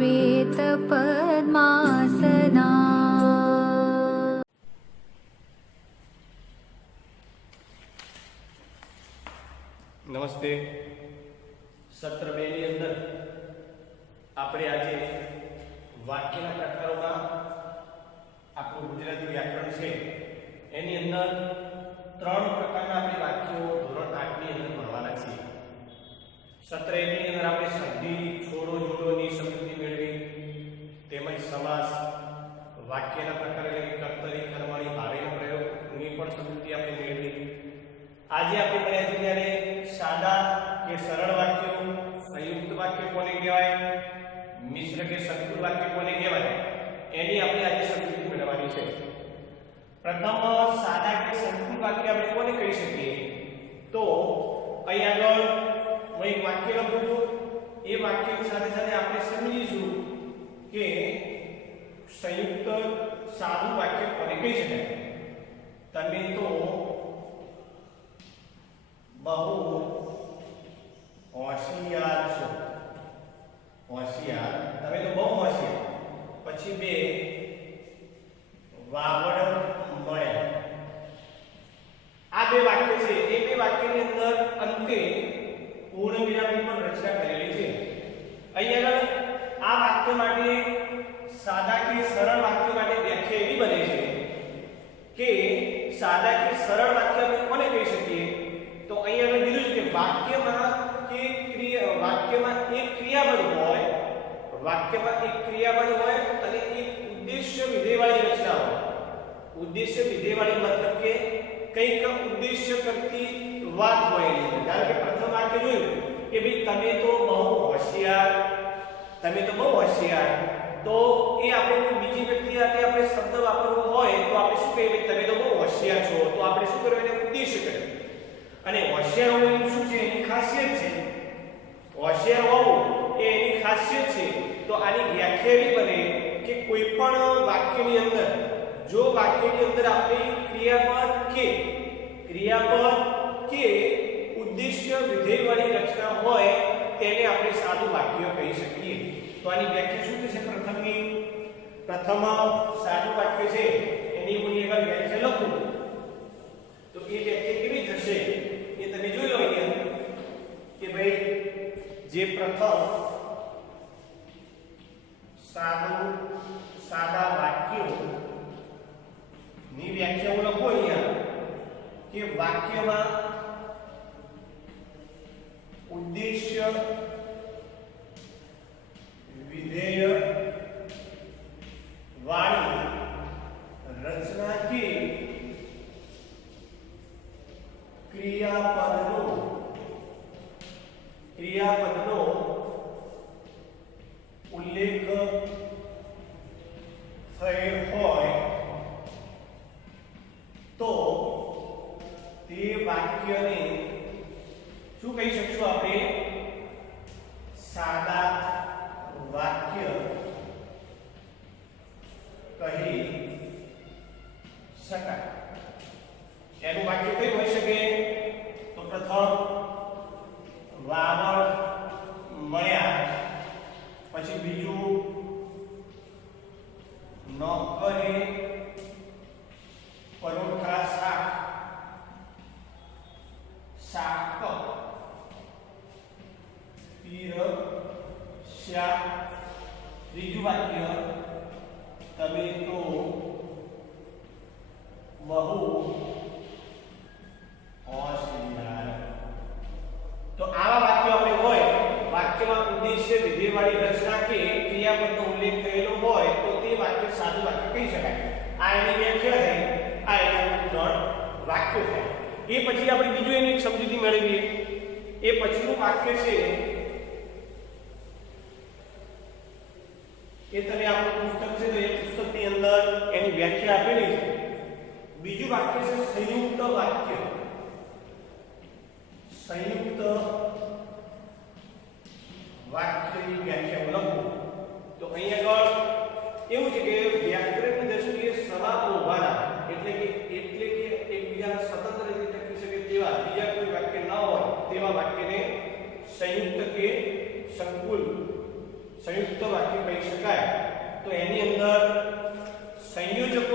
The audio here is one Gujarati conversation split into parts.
श्वेतपद्मासना नमस्ते આજે આપણે ભણ્યા છીએ ત્યારે સાદા કે સરળ વાક્યો, સંયુક્ત વાક્ય કોને કહેવાય? મિશ્ર કે સંકુલ વાક્ય કોને કહેવાય? એની આપણે આજે સમજૂતી મેળવવાની છે. પ્રથમ, સાદા કે સંકુલ વાક્ય આપણે કોને કહી શકીએ? તો અહીં આગળ હું એક વાક્ય લખું છું. એ વાક્યની સાથે સાથે આપણે સમજીશું કે સંયુક્ત સાદું વાક્ય કોને કહી શકાય? તમે તો બહુ હોશિયાર છો હોશિયાર તમે તો બહુ હોશિયાર પછી બે વાવડ મળ્યા આ બે વાક્ય છે એ બે વાક્યની અંદર અંતે પૂર્ણ વિરામની પણ રચના કરેલી છે અહીં આગળ આ વાક્ય માટે સાદા કે સરળ વાક્ય માટે વ્યાખ્યા એવી બને છે કે સાદા કે સરળ વાક્ય આપણે કોને કહી શકીએ તો અહીંયા આપણે કીધું છે કે વાક્યમાં કે ક્રિયા, વાક્યમાં એક ક્રિયાપદ હોય, વાક્યમાં એક ક્રિયાપદ હોય અને એક ઉદ્દેશ્ય વિધેયવાળી રચના હોય. ઉદ્દેશ્ય વિધેયવાળી મતલબ કે કંઈક ઉદ્દેશ્ય કરતી વાત હોય એની અંદર. કારણ કે પ્રથમ વાક્ય જોયું કે ભાઈ તમે તો બહુ હોશિયાર, તમે તો બહુ હોશિયાર, તો એ આપણે કોઈ બીજી વ્યક્તિ સાથે આપણે શબ્દ વાપરવો હોય તો આપણે શું કહીએ? ભાઈ તમે તો બહુ હોશિયાર છો, તો આપણે શું કરવું? એને ઉદ્દેશ્ય કરીએ. અને હોશિયાર હોવું શું છે? એની ખાસિયત છે. હોશિયાર હોવું એ એની ખાસિયત છે. તો આની વ્યાખ્યા એવી બને કે કોઈ પણ વાક્યની અંદર, જો વાક્યની અંદર આપણી ક્રિયાપદ કે ક્રિયાપદ કે ઉદ્દેશ્ય વિધેયવાળી રચના હોય, તેને આપણે સાદું વાક્ય કહી શકીએ. તો આની વ્યાખ્યા શું થશે પ્રથમની? પ્રથમ સાદું વાક્ય છે. એની હું એક વ્યાખ્યા લખું. તો એ વ્યાખ્યા કેવી થશે? તમે જોઈ લો અહીંયા કે ભાઈ, જે પ્રથમ સાદું, સાદા વાક્યો ની વ્યાખ્યા હું લખું અહીંયા, કે વાક્યમાં ઉદ્દેશ્ય, વિધેય વાળી રચના કે ક્રિયાપદનો ક્રિયાપદનો ઉલ્લેખ થયેલ હોય તો તે વાક્યને શું કહી શકશું આપણે? સાદા વાક્ય કહી શકાય. એનું વાક્ય કયું હોઈ શકે? તો પ્રથમ વાવડ મળ્યા, પછી બીજું નોકરે પરોઠા શાક શાક પીર શ્યા ત્રીજું વાક્ય તમે તો બહુ તો આવા વાક્યો આપણે હોય વાક્યમાં ઉદ્દેશ્ય વિધેયવાળી રચના કે ઉલ્લેખ કરેલો હોય તો તે વાક્ય સાદું વાક્ય કહી શકાય આ એની વ્યાખ્યા આ એના ત્રણ વાક્યો એ પછી આપણે બીજું એની એક સમજૂતી એ પછીનું વાક્ય છે, એ તમે આપણું પુસ્તક છે તો એ ની અંદર એની વ્યાખ્યા આપેલી છે બીજું વાક્ય છે સંયુક્ત વાક્ય સંયુક્ત વાક્યની વ્યાખ્યા લખો તો અહીંયા આગળ એવું છે કે વ્યાકરણની દ્રષ્ટિએ સમાપો વાળા એટલે કે એટલે કે એકબીજા સતત રીતે ટકી શકે તેવા બીજા કોઈ વાક્ય ન હોય તેવા વાક્યને સંયુક્ત કે સંકુલ સંયુક્ત વાક્ય કહી શકાય તો એની અંદર સંયોજકો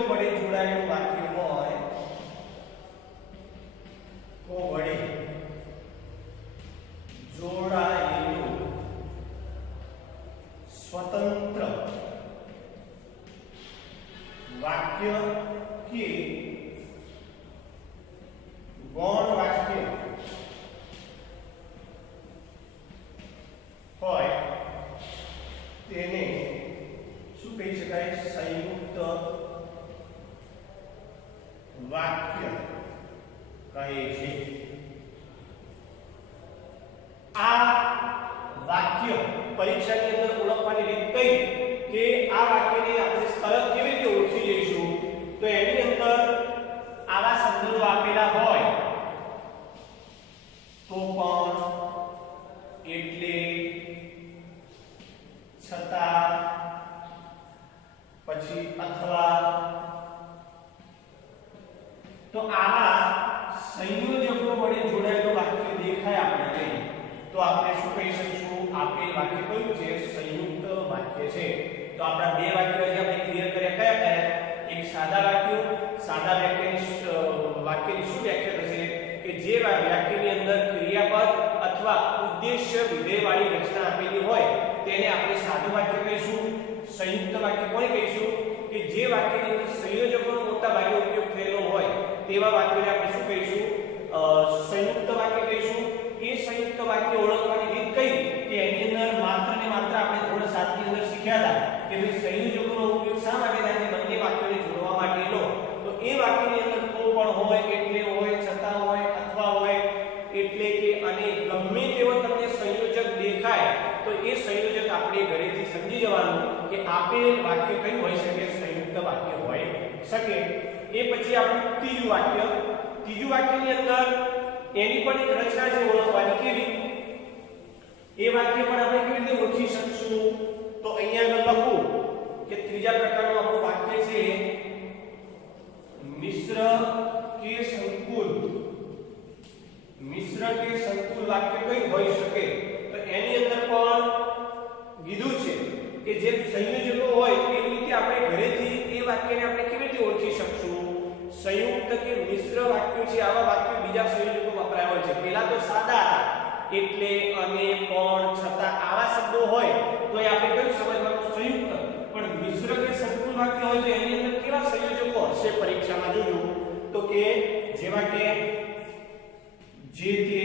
તો આવા સંયોજકો વડે જોડાયેલું વાક્ય દેખાય આપણે તો આપણે શું કહી શકીશું? આપેલ વાક્ય કયું છે? સંયુક્ત વાક્ય છે. તો આપણા બે વાક્યો જે આપણે ક્લિયર કર્યા. કયા કયા? એક સાદા વાક્યો, સાદા વાક્યની વાક્યની શું વ્યાખ્યા થશે? કે જે વાક્યની અંદર ક્રિયાપદ અથવા ઉદ્દેશ્ય વિધેયવાળી રચના આપેલી હોય, તેને આપણે સાદું વાક્ય કહીશું. સંયુક્ત વાક્ય કોને કહીશું? કે જે વાક્યની અંદર સંયોજકોનો મોટા ભાગે ઉપયોગ થયેલો હોય, તેવા વાક્યોને આપણે શું કહીશું? સંયુક્ત વાક્ય કહીશું. એ સંયુક્ત વાક્ય ઓળખવાની રીત કઈ? કે એની અંદર માત્ર ને માત્ર આપણે ધોરણ 7 ની અંદર શીખ્યા હતા કે ભાઈ સંયોજકોનો ઉપયોગ શા માટે થાય છે? બંને વાક્યોને જોડવા માટેનો. તો એ વાક્યની અંદર તો પણ હોય, એટલે હોય, છતાં હોય, અથવા હોય, એટલે કે અને ગમે તેવો તમને સંયોજક દેખાય, તો એ સંયોજક આપણે ઘરેથી સમજી જવાનું કે આપેલ વાક્ય કયું હોઈ શકે સંયુક્ત વાક્ય હોય શકે. એ પછી આપણું ત્રીજું વાક્ય. ત્રીજું વાક્યની અંદર એની પણ એક રચના છે ઓળખવાની કેવી? એ વાક્ય પણ આપણે કેવી રીતે ઓળખી શકશું? તો અહીંયા આગળ લખું કે ત્રીજા પ્રકારનું આપણું વાક્ય છે, મિશ્ર કે સંકુલ. મિશ્ર કે સંકુલ વાક્ય કઈ હોઈ શકે? એટલે અને પણ છતાં આવા શબ્દો હોય, તો એ આપણે કયું સમજવાનું સંયુક્ત. પણ મિશ્ર કે સંકુલ વાક્ય હોય તો એની અંદર કેવા સંયોજકો હશે પરીક્ષામાં જોજો? તો કે જેવા કે જે તે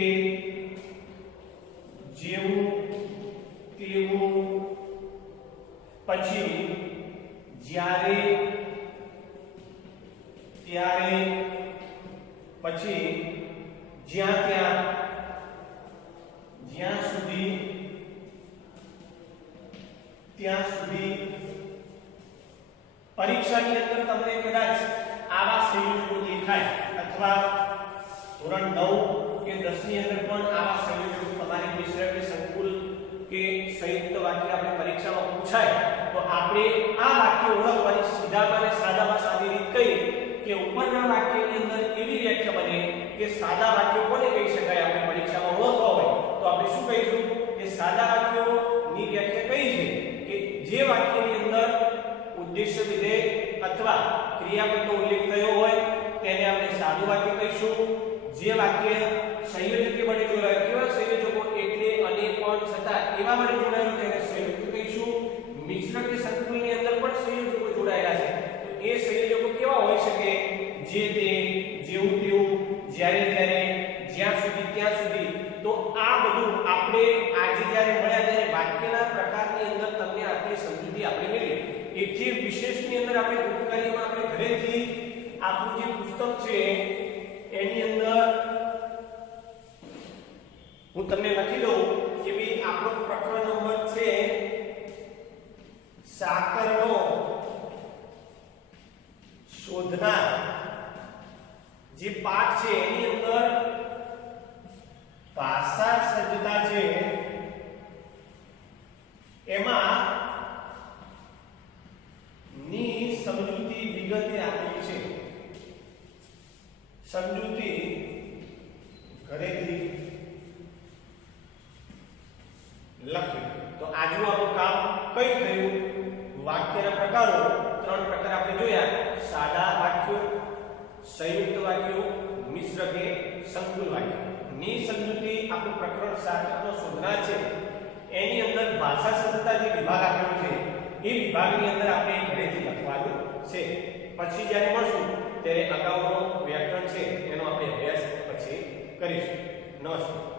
જેવું, તેવું, પછી જ્યારે, ત્યારે, પછી જ્યાં ત્યાં જ્યાં સુધી, ત્યાં સુધી પરીક્ષાની અંદર તમને કદાચ આવા સંયોજનો દેખાય અથવા ધોરણ 9 કે 10 ની અંદર પણ આવા સંયોજનો તમારી મિશ્ર કે સંકુલ કે સંયુક્ત વાક્ય આપણે પરીક્ષામાં પૂછાય, તો આપણે આ વાક્ય ઓળખવાની સીધામાં સાદામાં સાદી રીત કહીએ કે ઉપરના વાક્યની અંદર એવી વ્યાખ્યા બને કે સાદા વાક્યો કોને કહી શકાય આપણે પરીક્ષામાં ઓળખવા હોય. તો આપણે શું કહીશું? કે સાદા વાક્યોની વ્યાખ્યા કઈ છે? કે જે વાક્યની અંદર ઉદ્દેશ્ય વિધેય અથવા ક્રિયાપદનો ઉલ્લેખ થયો હોય, તેને આપણે સાદું વાક્ય કહીશું. જે વાક્ય સંયોજકે બને જોડાય, કેવા સંયોજકો એટલે અને પણ છતાં એવા વડે જોડાયેલું તેને સંયુક્ત કહીશું. મિશ્ર કે સંકુલની અંદર પણ સંયોજકો જોડાયેલા છે. તો એ સંયોજકો કેવા હોઈ શકે? જે તે જેવું તેવું જ્યારે, ત્યારે વાક્યના પ્રકારની અંદર તમને આટલી સમજૂતી આપણે મેળવી એકથી વિશેષની અંદર આપણે ગુણકારીમાં આપણે ઘરેથી આપણું જે પુસ્તક છે એની અંદર હું તમને લખી દઉં કે ભઈ આપણો પ્રકરણ નંબર છે સાકરનો શોધના જે પાઠ છે એની અંદર ભાષા સજ્જતા છે એમાં ની સમજૂતી વિગતે આપેલી છે સમજૂતી ઘરેથી લખ્યું તો આજનું આપણું કામ કઈ થયું વાક્યના પ્રકારો ત્રણ પ્રકાર આપણે જોયા સાદા વાક્યો સંયુક્ત વાક્યો મિશ્ર કે સંકુલ વાક્યો નિસંયુક્તિ આપણું પ્રકરણ સાતનો શોધનાર છે. એની અંદર ભાષા સંહિતા જે વિભાગ આપેલો છે, એ વિભાગની અંદર આપણે ઘરેથી લખવાનું છે. પછી જ્યારે મળશું, ત્યારે અગાઉનો વ્યાકરણ છે, એનો આપણે અભ્યાસ પછી કરીશું. નમસ્કાર